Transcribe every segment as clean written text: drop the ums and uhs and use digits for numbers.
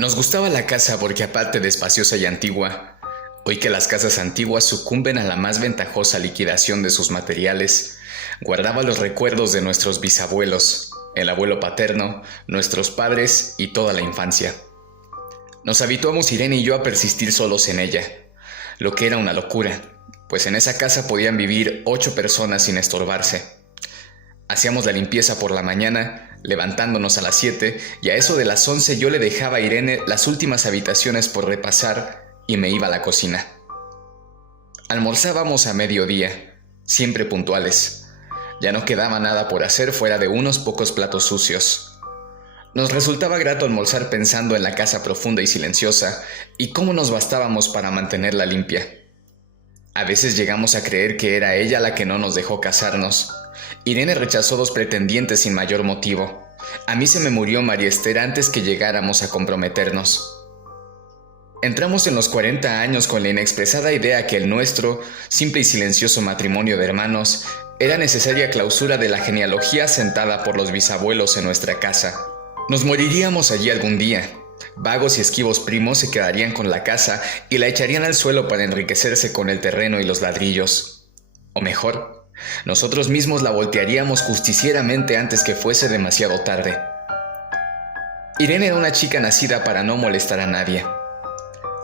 Nos gustaba la casa porque aparte de espaciosa y antigua, hoy que las casas antiguas sucumben a la más ventajosa liquidación de sus materiales, guardaba los recuerdos de nuestros bisabuelos, el abuelo paterno, nuestros padres y toda la infancia. Nos habituamos Irene y yo a persistir solos en ella, lo que era una locura, pues en esa casa podían vivir 8 personas sin estorbarse. Hacíamos la limpieza por la mañana, levantándonos a las 7, y a eso de las 11 yo le dejaba a Irene las últimas habitaciones por repasar y me iba a la cocina. Almorzábamos a mediodía, siempre puntuales. Ya no quedaba nada por hacer fuera de unos pocos platos sucios. Nos resultaba grato almorzar pensando en la casa profunda y silenciosa y cómo nos bastábamos para mantenerla limpia. A veces llegamos a creer que era ella la que no nos dejó casarnos. Irene rechazó 2 pretendientes sin mayor motivo. A mí se me murió María Esther antes que llegáramos a comprometernos. Entramos en los 40 años con la inexpresada idea que el nuestro, simple y silencioso matrimonio de hermanos, era necesaria clausura de la genealogía sentada por los bisabuelos en nuestra casa. Nos moriríamos allí algún día. Vagos y esquivos primos se quedarían con la casa y la echarían al suelo para enriquecerse con el terreno y los ladrillos. O mejor, nosotros mismos la voltearíamos justicieramente antes que fuese demasiado tarde. Irene era una chica nacida para no molestar a nadie.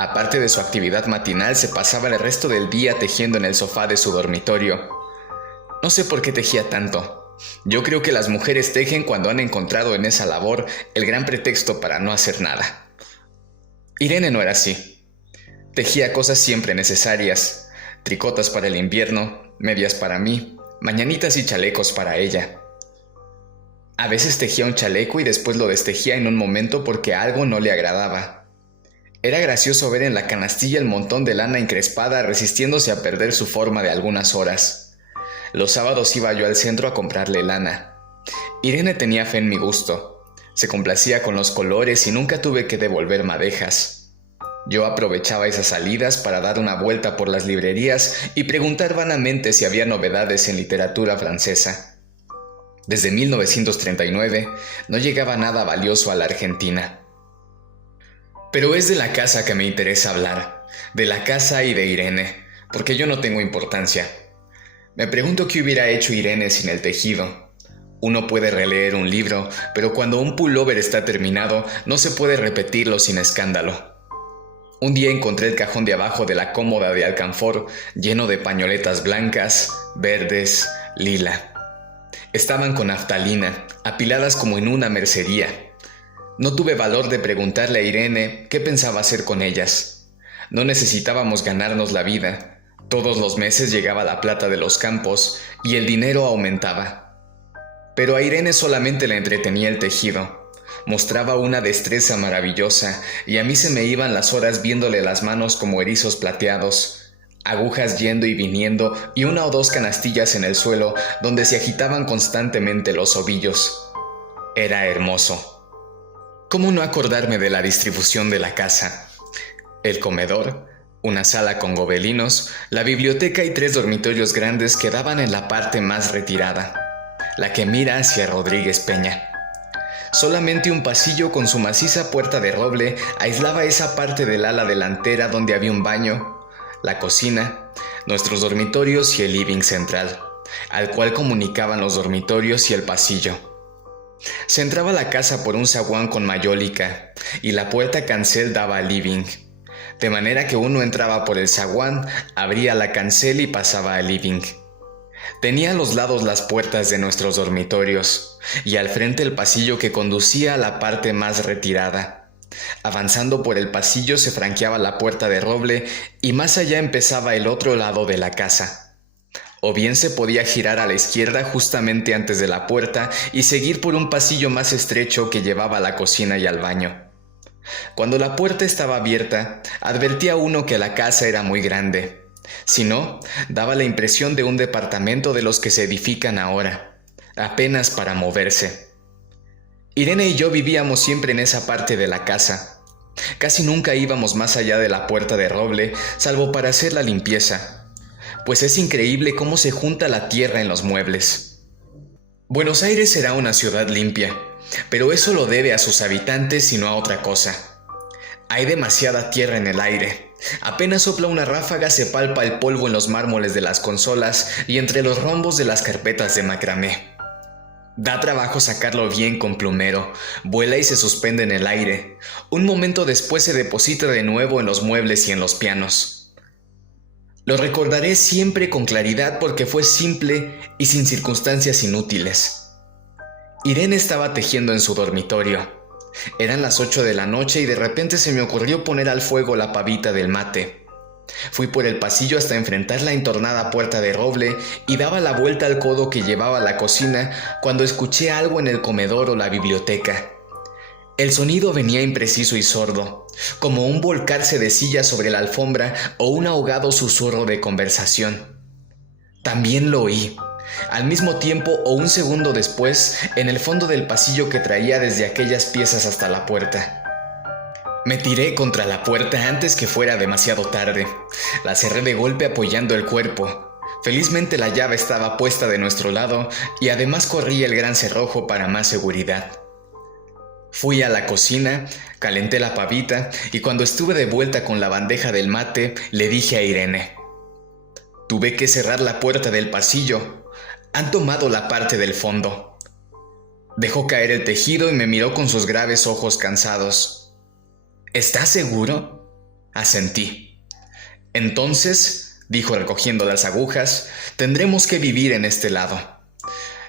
Aparte de su actividad matinal, se pasaba el resto del día tejiendo en el sofá de su dormitorio. No sé por qué tejía tanto. Yo creo que las mujeres tejen cuando han encontrado en esa labor el gran pretexto para no hacer nada. Irene no era así. Tejía cosas siempre necesarias: tricotas para el invierno, medias para mí, mañanitas y chalecos para ella. A veces tejía un chaleco y después lo destejía en un momento porque algo no le agradaba. Era gracioso ver en la canastilla el montón de lana encrespada resistiéndose a perder su forma de algunas horas. Los sábados iba yo al centro a comprarle lana. Irene tenía fe en mi gusto. Se complacía con los colores y nunca tuve que devolver madejas. Yo aprovechaba esas salidas para dar una vuelta por las librerías y preguntar vanamente si había novedades en literatura francesa. Desde 1939 no llegaba nada valioso a la Argentina. Pero es de la casa que me interesa hablar, de la casa y de Irene, porque yo no tengo importancia. Me pregunto qué hubiera hecho Irene sin el tejido. Uno puede releer un libro, pero cuando un pullover está terminado, no se puede repetirlo sin escándalo. Un día encontré el cajón de abajo de la cómoda de alcanfor lleno de pañoletas blancas, verdes, lila. Estaban con naftalina, apiladas como en una mercería. No tuve valor de preguntarle a Irene qué pensaba hacer con ellas. No necesitábamos ganarnos la vida. Todos los meses llegaba la plata de los campos y el dinero aumentaba. Pero a Irene solamente le entretenía el tejido. Mostraba una destreza maravillosa y a mí se me iban las horas viéndole las manos como erizos plateados, agujas yendo y viniendo y 1 o 2 canastillas en el suelo donde se agitaban constantemente los ovillos. Era hermoso. ¿Cómo no acordarme de la distribución de la casa? El comedor, una sala con gobelinos, la biblioteca y 3 dormitorios grandes que daban en la parte más retirada, la que mira hacia Rodríguez Peña. Solamente un pasillo con su maciza puerta de roble aislaba esa parte del ala delantera donde había un baño, la cocina, nuestros dormitorios y el living central, al cual comunicaban los dormitorios y el pasillo. Se entraba a la casa por un zaguán con mayólica y la puerta cancel daba al living. De manera que uno entraba por el zaguán, abría la cancel y pasaba al living. Tenía a los lados las puertas de nuestros dormitorios y al frente el pasillo que conducía a la parte más retirada. Avanzando por el pasillo se franqueaba la puerta de roble y más allá empezaba el otro lado de la casa. O bien se podía girar a la izquierda justamente antes de la puerta y seguir por un pasillo más estrecho que llevaba a la cocina y al baño. Cuando la puerta estaba abierta, advertía uno que la casa era muy grande. Si no, daba la impresión de un departamento de los que se edifican ahora, apenas para moverse. Irene y yo vivíamos siempre en esa parte de la casa. Casi nunca íbamos más allá de la puerta de roble, salvo para hacer la limpieza, pues es increíble cómo se junta la tierra en los muebles. Buenos Aires será una ciudad limpia, pero eso lo debe a sus habitantes y no a otra cosa. Hay demasiada tierra en el aire. Apenas sopla una ráfaga se palpa el polvo en los mármoles de las consolas y entre los rombos de las carpetas de macramé. Da trabajo sacarlo bien con plumero, vuela y se suspende en el aire. Un momento después se deposita de nuevo en los muebles y en los pianos. Lo recordaré siempre con claridad porque fue simple y sin circunstancias inútiles. Irene estaba tejiendo en su dormitorio. Eran las 8 de la noche y de repente se me ocurrió poner al fuego la pavita del mate. Fui por el pasillo hasta enfrentar la entornada puerta de roble y daba la vuelta al codo que llevaba a la cocina cuando escuché algo en el comedor o la biblioteca. El sonido venía impreciso y sordo, como un volcarse de sillas sobre la alfombra o un ahogado susurro de conversación. También lo oí, al mismo tiempo o un segundo después, en el fondo del pasillo que traía desde aquellas piezas hasta la puerta. Me tiré contra la puerta antes que fuera demasiado tarde. La cerré de golpe apoyando el cuerpo. Felizmente la llave estaba puesta de nuestro lado y además corrí el gran cerrojo para más seguridad. Fui a la cocina, calenté la pavita y cuando estuve de vuelta con la bandeja del mate, le dije a Irene: tuve que cerrar la puerta del pasillo. Han tomado la parte del fondo. Dejó caer el tejido y me miró con sus graves ojos cansados. ¿Estás seguro? Asentí. Entonces, dijo recogiendo las agujas, tendremos que vivir en este lado.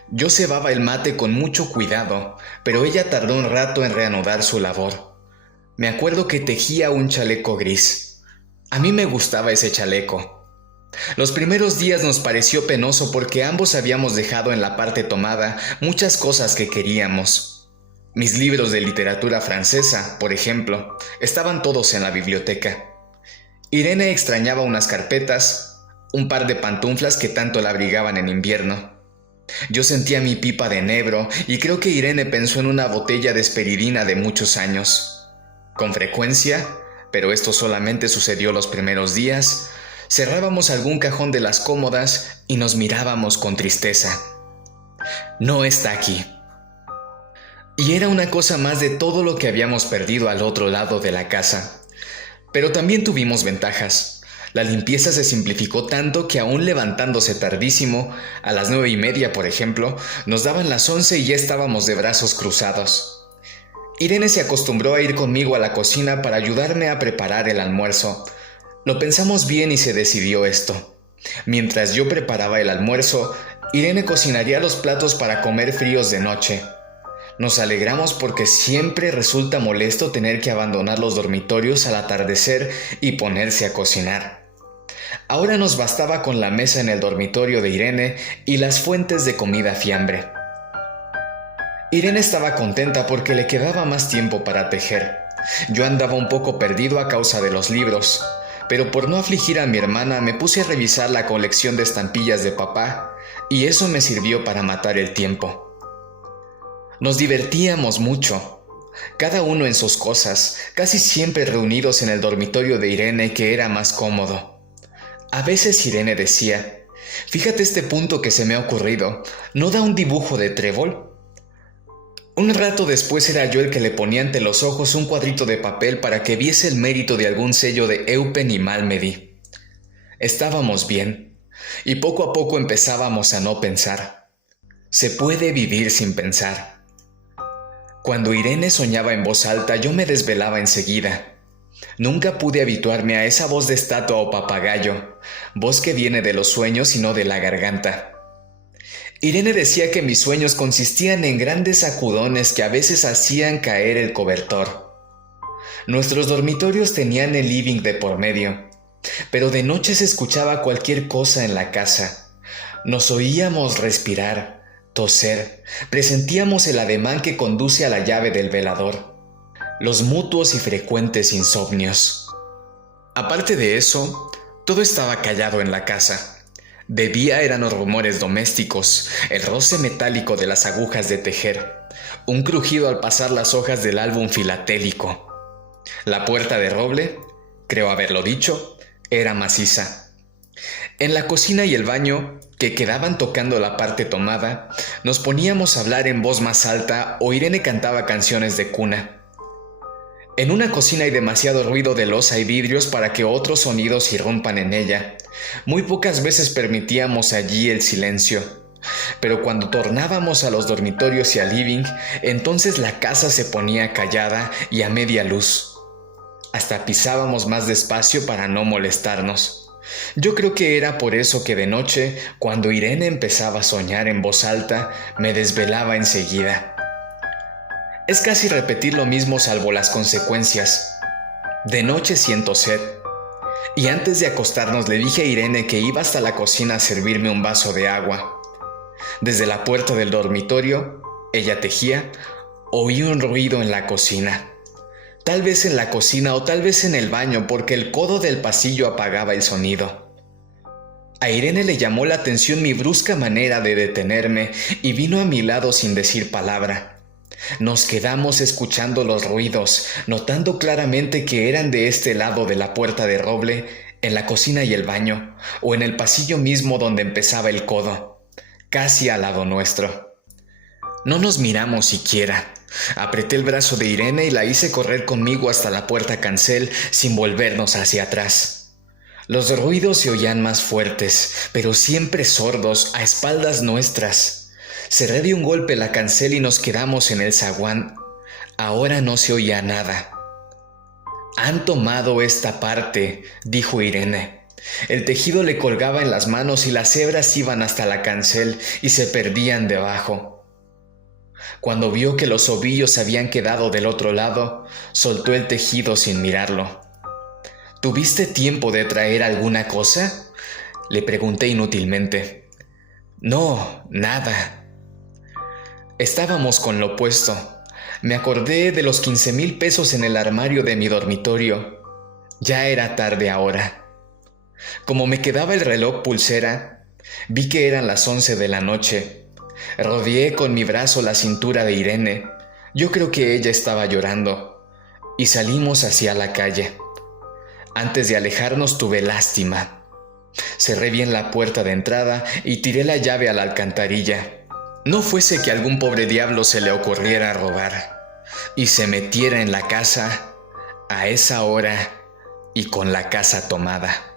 Yo cebaba el mate con mucho cuidado, pero ella tardó un rato en reanudar su labor. Me acuerdo que tejía un chaleco gris. A mí me gustaba ese chaleco. Los primeros días nos pareció penoso porque ambos habíamos dejado en la parte tomada muchas cosas que queríamos. Mis libros de literatura francesa, por ejemplo, estaban todos en la biblioteca. Irene extrañaba unas carpetas, un par de pantuflas que tanto la abrigaban en invierno. Yo sentía mi pipa de enebro y creo que Irene pensó en una botella de esperidina de muchos años. Con frecuencia, pero esto solamente sucedió los primeros días, cerrábamos algún cajón de las cómodas y nos mirábamos con tristeza. No está aquí. Y era una cosa más de todo lo que habíamos perdido al otro lado de la casa. Pero también tuvimos ventajas. La limpieza se simplificó tanto que aún levantándose tardísimo, a las 9:30 por ejemplo, nos daban las 11 y ya estábamos de brazos cruzados. Irene se acostumbró a ir conmigo a la cocina para ayudarme a preparar el almuerzo. Lo pensamos bien y se decidió esto. Mientras yo preparaba el almuerzo, Irene cocinaría los platos para comer fríos de noche. Nos alegramos porque siempre resulta molesto tener que abandonar los dormitorios al atardecer y ponerse a cocinar. Ahora nos bastaba con la mesa en el dormitorio de Irene y las fuentes de comida fiambre. Irene estaba contenta porque le quedaba más tiempo para tejer. Yo andaba un poco perdido a causa de los libros, pero por no afligir a mi hermana me puse a revisar la colección de estampillas de papá y eso me sirvió para matar el tiempo. Nos divertíamos mucho, cada uno en sus cosas, casi siempre reunidos en el dormitorio de Irene, que era más cómodo. A veces Irene decía: fíjate este punto que se me ha ocurrido, ¿no da un dibujo de trébol? Un rato después era yo el que le ponía ante los ojos un cuadrito de papel para que viese el mérito de algún sello de Eupen y Malmedy. Estábamos bien, y poco a poco empezábamos a no pensar. Se puede vivir sin pensar. Cuando Irene soñaba en voz alta, yo me desvelaba enseguida. Nunca pude habituarme a esa voz de estatua o papagayo, voz que viene de los sueños y no de la garganta. Irene decía que mis sueños consistían en grandes sacudones que a veces hacían caer el cobertor. Nuestros dormitorios tenían el living de por medio, pero de noche se escuchaba cualquier cosa en la casa. Nos oíamos respirar, toser, presentíamos el ademán que conduce a la llave del velador, los mutuos y frecuentes insomnios. Aparte de eso, todo estaba callado en la casa. De día eran los rumores domésticos, el roce metálico de las agujas de tejer, un crujido al pasar las hojas del álbum filatélico. La puerta de roble, creo haberlo dicho, era maciza. En la cocina y el baño, que quedaban tocando la parte tomada, nos poníamos a hablar en voz más alta o Irene cantaba canciones de cuna. En una cocina hay demasiado ruido de loza y vidrios para que otros sonidos irrumpan en ella. Muy pocas veces permitíamos allí el silencio. Pero cuando tornábamos a los dormitorios y al living, entonces la casa se ponía callada y a media luz. Hasta pisábamos más despacio para no molestarnos. Yo creo que era por eso que de noche, cuando Irene empezaba a soñar en voz alta, me desvelaba enseguida. Es casi repetir lo mismo salvo las consecuencias. De noche siento sed. Y antes de acostarnos le dije a Irene que iba hasta la cocina a servirme un vaso de agua. Desde la puerta del dormitorio, ella tejía, oí un ruido en la cocina. Tal vez en la cocina o tal vez en el baño, porque el codo del pasillo apagaba el sonido. A Irene le llamó la atención mi brusca manera de detenerme y vino a mi lado sin decir palabra. Nos quedamos escuchando los ruidos, notando claramente que eran de este lado de la puerta de roble, en la cocina y el baño, o en el pasillo mismo donde empezaba el codo, casi al lado nuestro. No nos miramos siquiera. Apreté el brazo de Irene y la hice correr conmigo hasta la puerta cancel sin volvernos hacia atrás. Los ruidos se oían más fuertes, pero siempre sordos, a espaldas nuestras. Cerré de un golpe la cancel y nos quedamos en el zaguán. Ahora no se oía nada. «Han tomado esta parte», dijo Irene. El tejido le colgaba en las manos y las hebras iban hasta la cancel y se perdían debajo. Cuando vio que los ovillos habían quedado del otro lado, soltó el tejido sin mirarlo. «¿Tuviste tiempo de traer alguna cosa?», le pregunté inútilmente. «No, nada». Estábamos con lo puesto. Me acordé de los 15,000 pesos en el armario de mi dormitorio. Ya era tarde ahora. Como me quedaba el reloj pulsera, vi que eran las 11 de la noche. Rodeé con mi brazo la cintura de Irene. Yo creo que ella estaba llorando. Y salimos hacia la calle. Antes de alejarnos tuve lástima. Cerré bien la puerta de entrada y tiré la llave a la alcantarilla. No fuese que algún pobre diablo se le ocurriera robar y se metiera en la casa a esa hora y con la casa tomada.